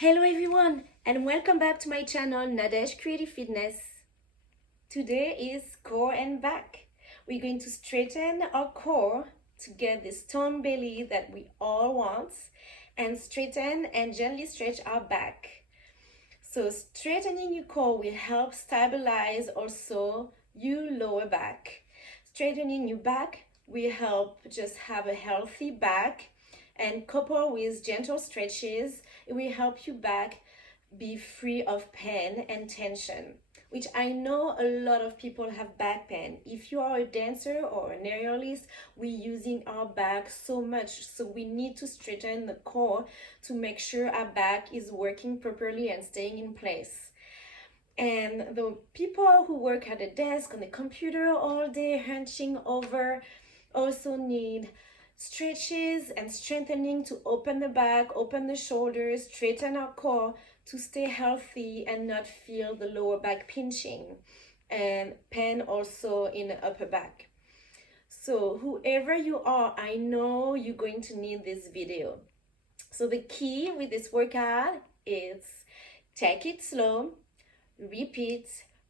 Hello everyone and welcome back to my channel Nadesh Creative Fitness. Today is core and back. We're going to straighten our core to get this toned belly that we all want and straighten and gently stretch our back. So straightening your core will help stabilize also your lower back. Straightening your back will help just have a healthy back, and coupled with gentle stretches, it will help your back be free of pain and tension, which I know a lot of people have back pain. If you are a dancer or an aerialist, we're using our back so much, so we need to straighten the core to make sure our back is working properly and staying in place. And the people who work at a desk on the computer all day hunching over also need stretches and strengthening to open the back, open the shoulders, straighten our core to stay healthy and not feel the lower back pinching and pain also in the upper back. So whoever you are, I know you're going to need this video. So the key with this workout is take it slow, repeat,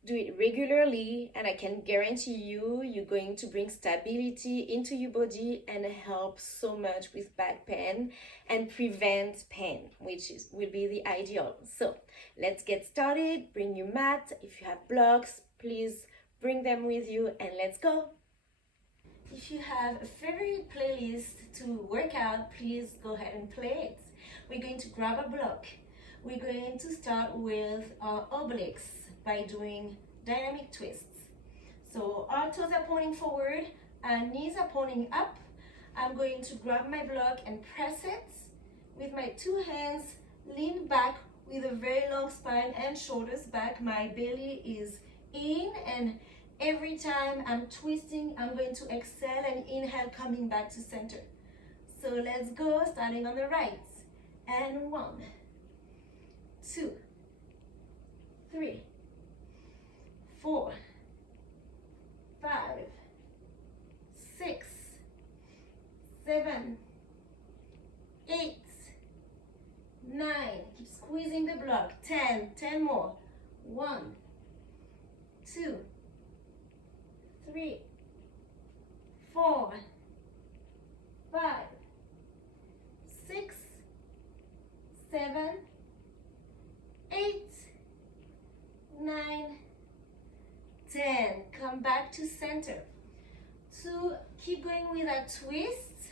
do it regularly, and I can guarantee you're going to bring stability into your body and help so much with back pain and prevent pain, which will be the ideal. So let's get started. Bring your mat. If you have blocks, please bring them with you and let's go. If you have a favorite playlist to work out, please go ahead and play it. We're going to grab a block. We're going to start with our obliques by doing dynamic twists. So our toes are pointing forward, our knees are pointing up. I'm going to grab my block and press it with my two hands, lean back with a very long spine and shoulders back. My belly is in, and every time I'm twisting, I'm going to exhale and inhale, coming back to center. So let's go, starting on the right. And 1, 2, 3, 4, 5, 6, 7, 8, 9. Keep squeezing the block. 10 more. 1, 2, 3, 4, 5, 6, 7, 8, 9, 10. Come back to center. To keep going with a twist.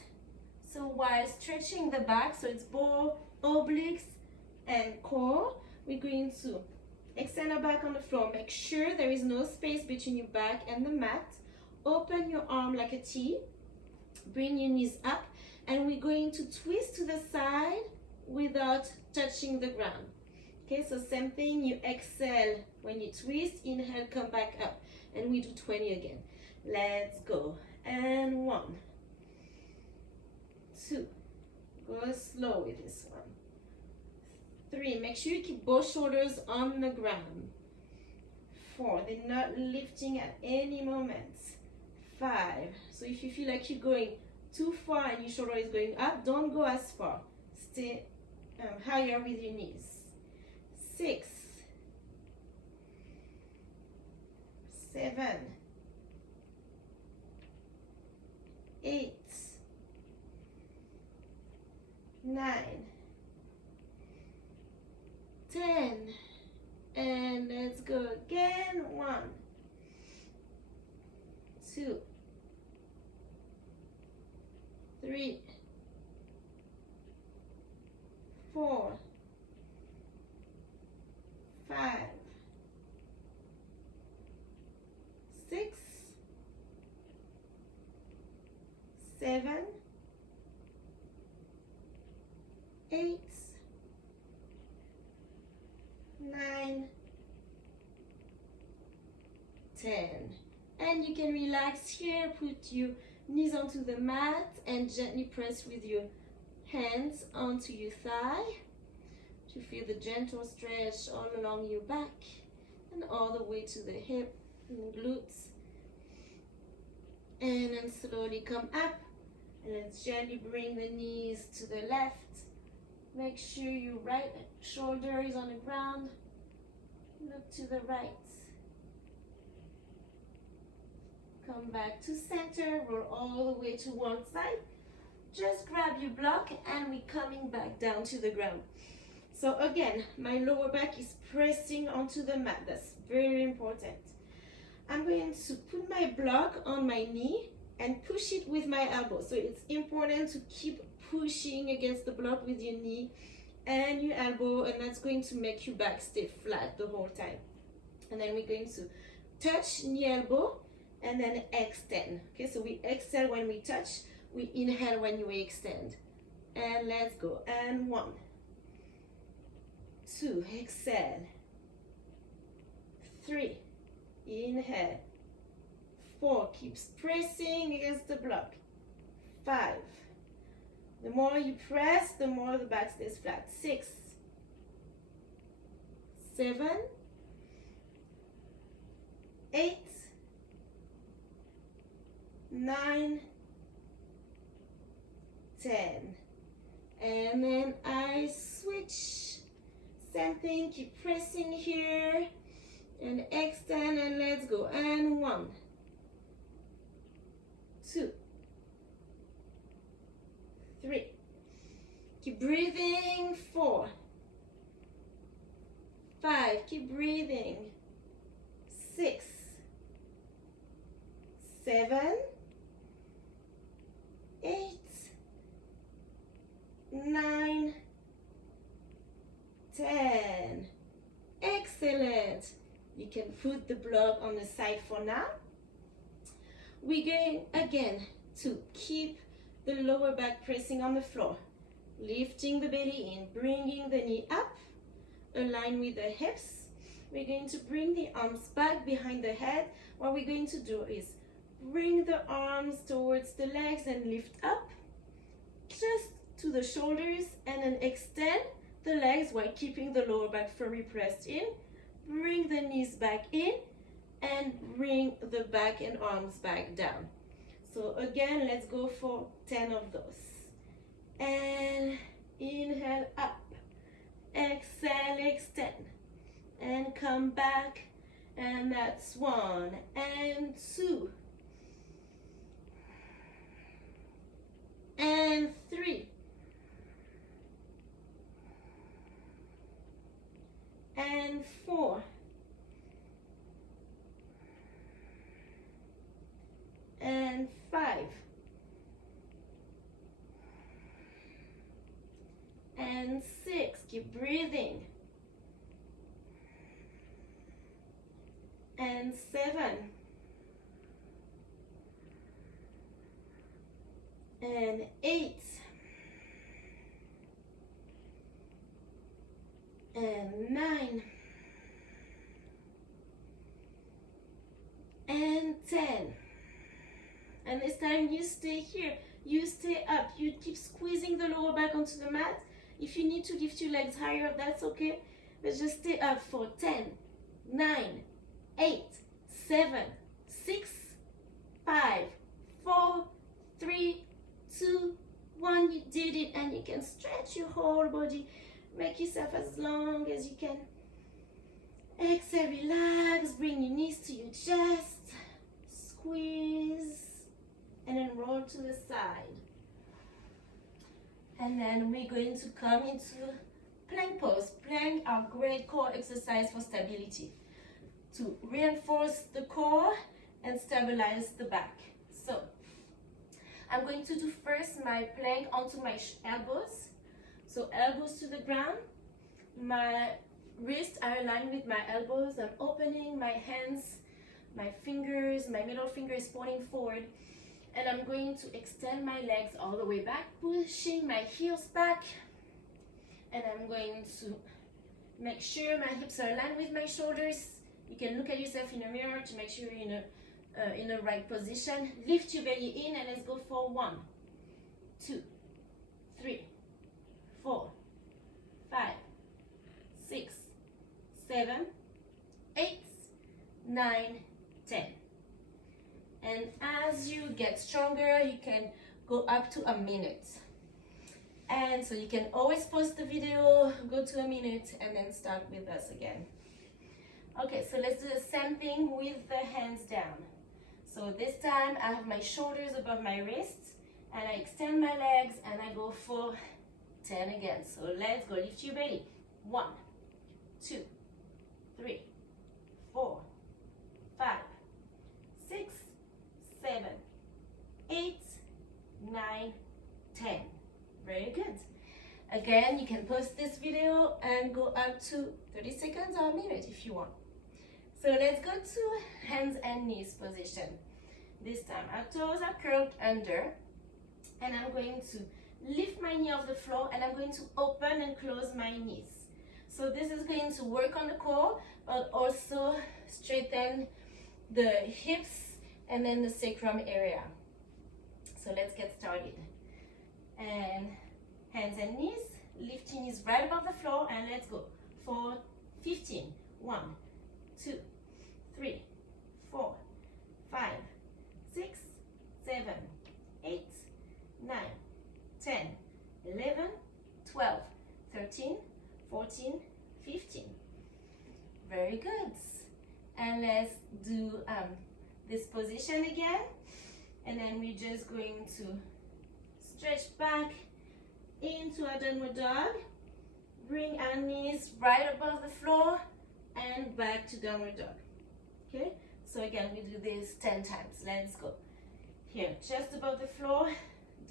So while stretching the back, so it's both obliques and core, we're going to extend our back on the floor. Make sure there is no space between your back and the mat. Open your arm like a T. Bring your knees up, and we're going to twist to the side without touching the ground. Okay, so same thing, you exhale when you twist, inhale, come back up, and we do 20 again. Let's go. And 1, 2, go slow with this one. 3, make sure you keep both shoulders on the ground. 4, they're not lifting at any moment. 5, so if you feel like you're going too far and your shoulder is going up, don't go as far. Stay higher with your knees. 6, 7, 8, 9, 10, and let's go again. 1, 2, 3, 4, 5, 6, 7, 8, 9, 10. And you can relax here, put your knees onto the mat and gently press with your hands onto your thigh to feel the gentle stretch all along your back and all the way to the hip and glutes. And then slowly come up, and let's gently bring the knees to the left, Make sure your right shoulder is on the ground. Look to the right. Come back to center, roll all the way to one side. Just grab your block and we're coming back down to the ground. So again, my lower back is pressing onto the mat. That's very important. I'm going to put my block on my knee and push it with my elbow. So it's important to keep pushing against the block with your knee and your elbow, and that's going to make your back stay flat the whole time. And then we're going to touch knee elbow and then extend. Okay, so we exhale when we touch, we inhale when you extend. And let's go. And 1, 2, exhale. 3, inhale. 4, keeps pressing against the block. 5, the more you press, the more the back stays flat. 6, 7, 8, 9, 10. And then I switch. Same thing, keep pressing here and extend, and let's go. And 1, 2, 3. Keep breathing. 4, 5. Keep breathing. 6, 7, 8, 9, 10. Excellent. You can put the block on the side for now. We're going again to keep the lower back pressing on the floor. Lifting the belly in, bringing the knee up, align with the hips. We're going to bring the arms back behind the head. What we're going to do is bring the arms towards the legs and lift up, just to the shoulders, and then extend the legs while keeping the lower back firmly pressed in. Bring the knees back in and bring the back and arms back down. So again, let's go for 10 of those. And inhale up, exhale, extend, and come back, and that's 1 and 2 and 3 and 4 and 5 and 6. Keep breathing. And 7 and 8 and 9 and 10. And this time you stay here, you stay up, you keep squeezing the lower back onto the mat. If you need to lift your legs higher, that's okay, but just stay up for 10, 9, 8, 7, 6, 5, 4, 3, 2, 1. You did it, and you can stretch your whole body. Make yourself as long as you can. Exhale, relax, bring your knees to your chest, squeeze, and then roll to the side. And then we're going to come into plank pose. Plank are great core exercise for stability, to reinforce the core and stabilize the back. So I'm going to do first my plank onto my elbows. So elbows to the ground, my wrists are aligned with my elbows. I'm opening my hands, my fingers, my middle finger is pointing forward, and I'm going to extend my legs all the way back, pushing my heels back, and I'm going to make sure my hips are aligned with my shoulders. You can look at yourself in a mirror to make sure you're in the right position. Lift your belly in, and let's go for 1, 2, 3, 4, 5, 6, 7, 8, 9, 10. And as you get stronger, you can go up to a minute. And so you can always pause the video, go to a minute, and then start with us again. Okay, so let's do the same thing with the hands down. So this time I have my shoulders above my wrists, and I extend my legs, and I go for 10 again. So let's go, lift your belly. 1, 2, 3, 4, 5, 6, 7, 8, 9, 10. Very good. Again, you can pause this video and go up to 30 seconds or a minute if you want. So let's go to hands and knees position. This time our toes are curled under, and I'm going to lift my knee off the floor, and I'm going to open and close my knees. So this is going to work on the core, but also straighten the hips and then the sacrum area. So let's get started. And hands and knees, lift your knees right above the floor, and let's go for 15. 1, 2, 3, 4, 5, 6, 7, 8, 9, 10, 11, 12, 13, 14, 15. Very good. And let's do this position again, and then we're just going to stretch back into our downward dog, bring our knees right above the floor, and back to downward dog. Okay, so again we do this 10 times. Let's go. Here, just above the floor,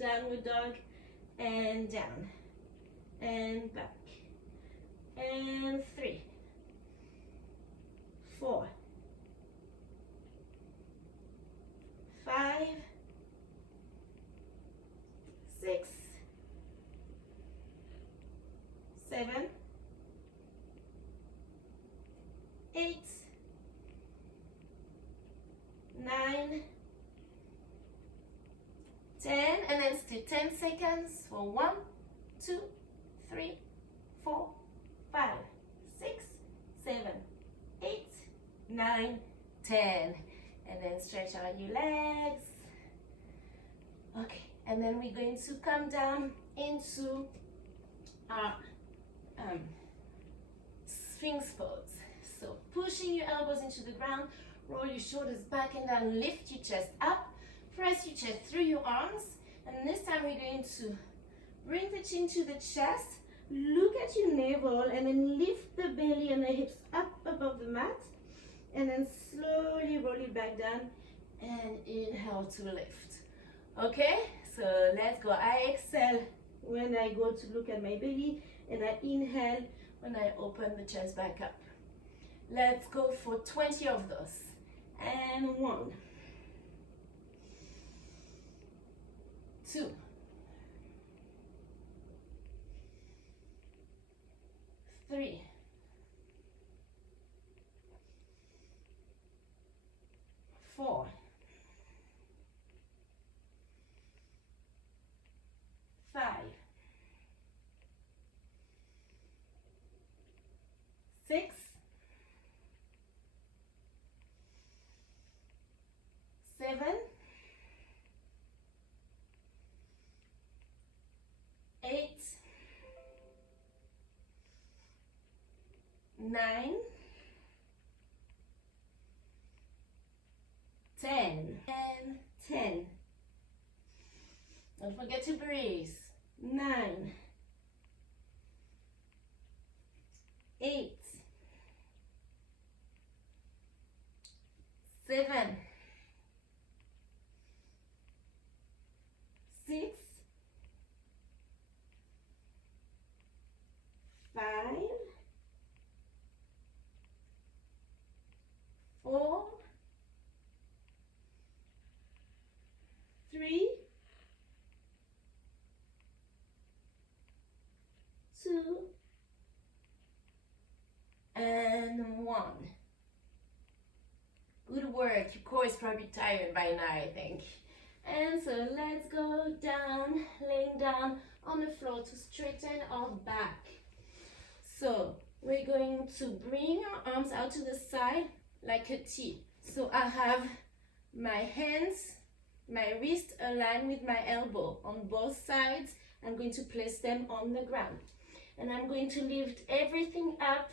downward dog, and down, and back, and 3, 4, 5, 6, 7, 8, 9, 10, and then stay 10 seconds for 1, 2, 3, 4, 5, 6, 7, 8, 9, 10. And then stretch out your legs. Okay, and then we're going to come down into our Sphinx pose. So pushing your elbows into the ground, roll your shoulders back and down, lift your chest up, press your chest through your arms, and this time we're going to bring the chin to the chest, look at your navel, and then lift the belly and the hips up above the mat, and then slowly roll it back down and inhale to lift. Okay, so let's go. I exhale when I go to look at my belly, and I inhale when I open the chest back up. Let's go for 20 of those. And 1, 2, 3, 4, 5, 6, 7, 8, 9, 10, and 10. Don't forget to breathe. 9, 8, 7, 6, 5, 4, 3, 2, and 1. Good work. Your core is probably tired by now, I think. And so let's go down, laying down on the floor to straighten our back. So we're going to bring our arms out to the side like a T. So I have my hands, my wrist aligned with my elbow on both sides, I'm going to place them on the ground. And I'm going to lift everything up,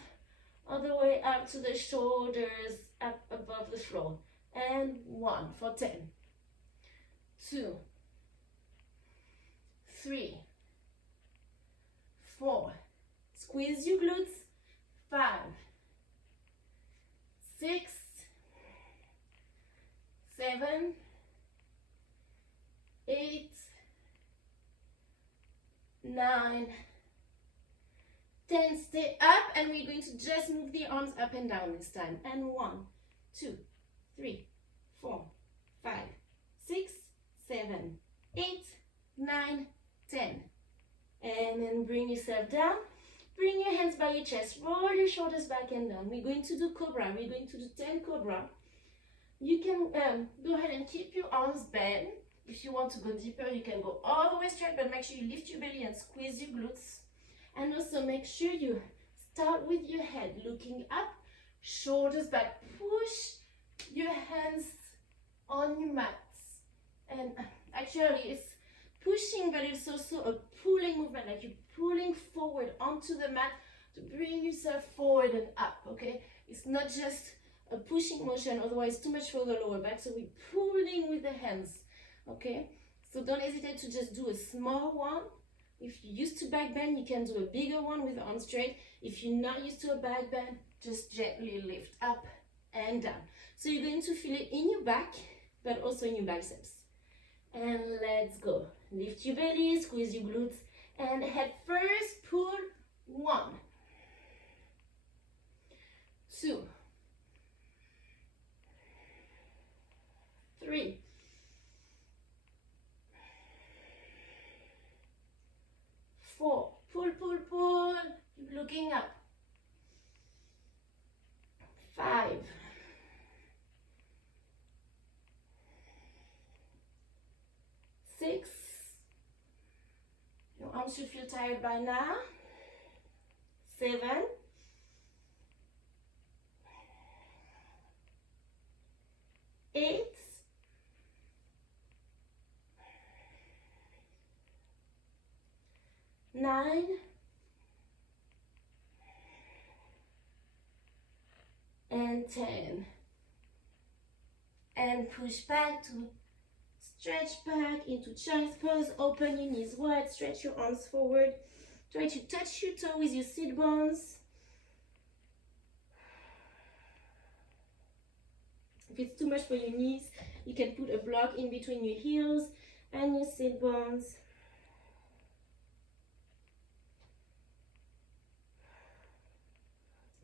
all the way up to the shoulders, up above the floor. And 1 for 10. 2, 3, 4. Squeeze your glutes. 5, 6, 7, 8, 9, 10. Stay up, and we're going to just move the arms up and down this time. And 1, 2, 3, 4, 5, 6, 7, 8, 9, 10. And then bring yourself down. Bring your hands by your chest. Roll your shoulders back and down. We're going to do cobra. We're going to do 10 cobra. You can go ahead and keep your arms bent. If you want to go deeper, you can go all the way straight, but make sure you lift your belly and squeeze your glutes. And also make sure you start with your head looking up, shoulders back. Push your hands on your mats. And actually, it's pushing, but it's also a pulling movement, like you're pulling forward onto the mat to bring yourself forward and up, okay? It's not just a pushing motion, otherwise too much for the lower back, so we're pulling with the hands, okay? So don't hesitate to just do a small one. If you're used to back bend, you can do a bigger one with the arms straight. If you're not used to a back bend, just gently lift up and down. So you're going to feel it in your back, but also in your biceps. And let's go. Lift your belly, squeeze your glutes, and head first. Pull. 1, 2, 3, 4. Pull, pull, pull. Keep looking up. 5, 6. Your arms should feel tired by now. 7, 8, 9, and 10. And push back to stretch back into child's pose. Open your knees wide, stretch your arms forward. Try to touch your toe with your sit bones. If it's too much for your knees, you can put a block in between your heels and your sit bones.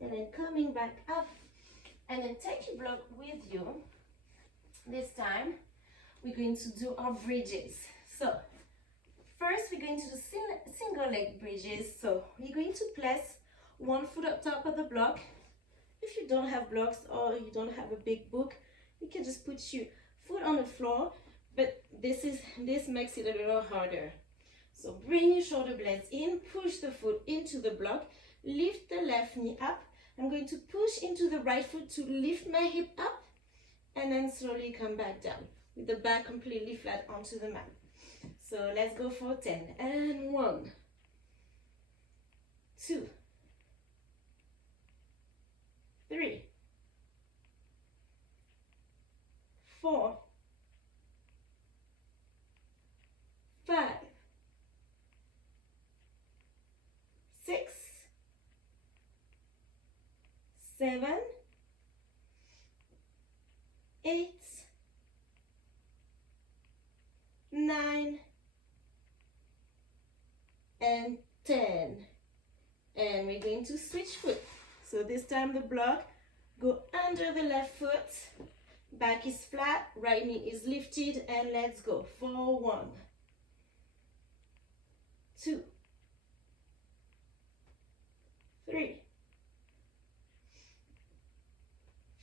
And then coming back up, and then take your block with you. This time, we're going to do our bridges. So, first we're going to do single leg bridges. So, we're going to place one foot up top of the block. If you don't have blocks or you don't have a big book, you can just put your foot on the floor, but this makes it a little harder. So bring your shoulder blades in, push the foot into the block, lift the left knee up. I'm going to push into the right foot to lift my hip up, and then slowly come back down with the back completely flat onto the mat. So let's go for 10. And 1, 2, 3, 4, 5, 6, 7, 8, 9, and 10. And we're going to switch foot. So this time the block, go under the left foot, back is flat, right knee is lifted, and let's go for 1, 2, 3,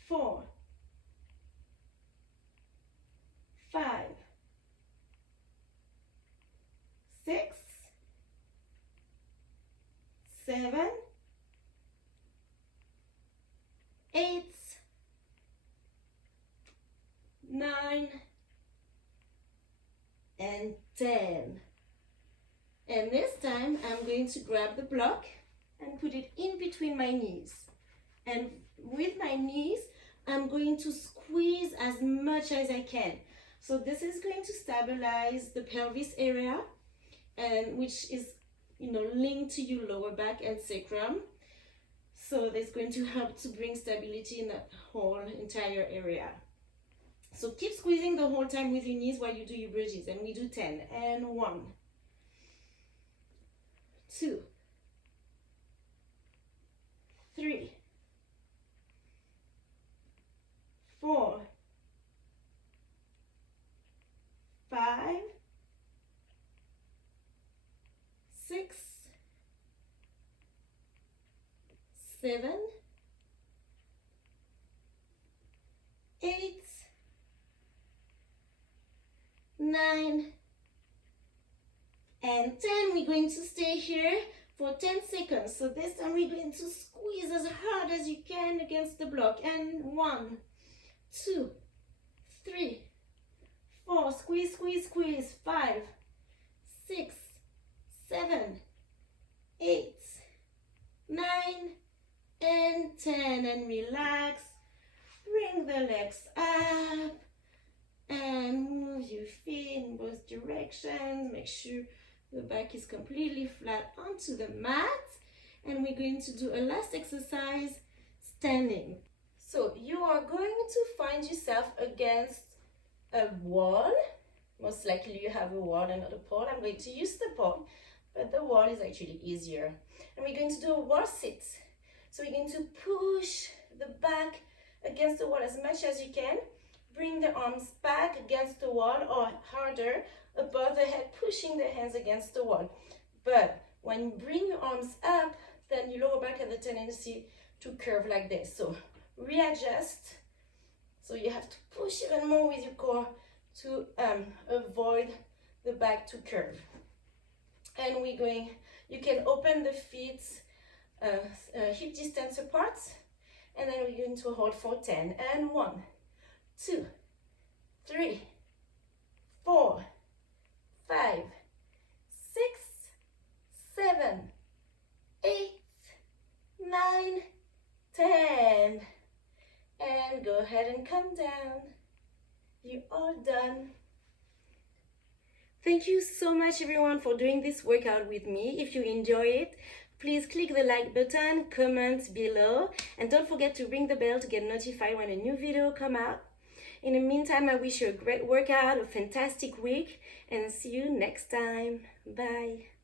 4, 5, 6, 7, 8, 9, and 10. And this time I'm going to grab the block and put it in between my knees. And with my knees, I'm going to squeeze as much as I can. So this is going to stabilize the pelvis area, and which is, linked to your lower back and sacrum. So that's going to help to bring stability in that whole entire area. So keep squeezing the whole time with your knees while you do your bridges. And we do 10. And 1, 2, 3, 4, 5, 6, 7, 8, 9, and 10. We're going to stay here for 10 seconds. So this time we're going to squeeze as hard as you can against the block. And 1, 2, 3, 4, squeeze, squeeze, squeeze. 5, 6, 7, 8, 9, and 10. And relax. Bring the legs up and move your feet in both directions. Make sure the back is completely flat onto the mat. And we're going to do a last exercise, standing. So you are going to find yourself against a wall. Most likely you have a wall and not a pole. I'm going to use the pole, but the wall is actually easier. And we're going to do a wall sit. So we're going to push the back against the wall as much as you can. Bring the arms back against the wall or harder above the head, pushing the hands against the wall. But when you bring your arms up, then your lower back has the tendency to curve like this. So readjust. So you have to push even more with your core to avoid the back to curve. And we're going, you can open the feet hip distance apart. And then we're going to hold for 10. And 1, 2, 3, 4, 5, 6, 7, 8, 9, 10. And go ahead and come down. You're all done. Thank you so much everyone for doing this workout with me. If you enjoy it, please click the like button, comment below, and don't forget to ring the bell to get notified when a new video comes out. In the meantime, I wish you a great workout, a fantastic week, and see you next time. Bye.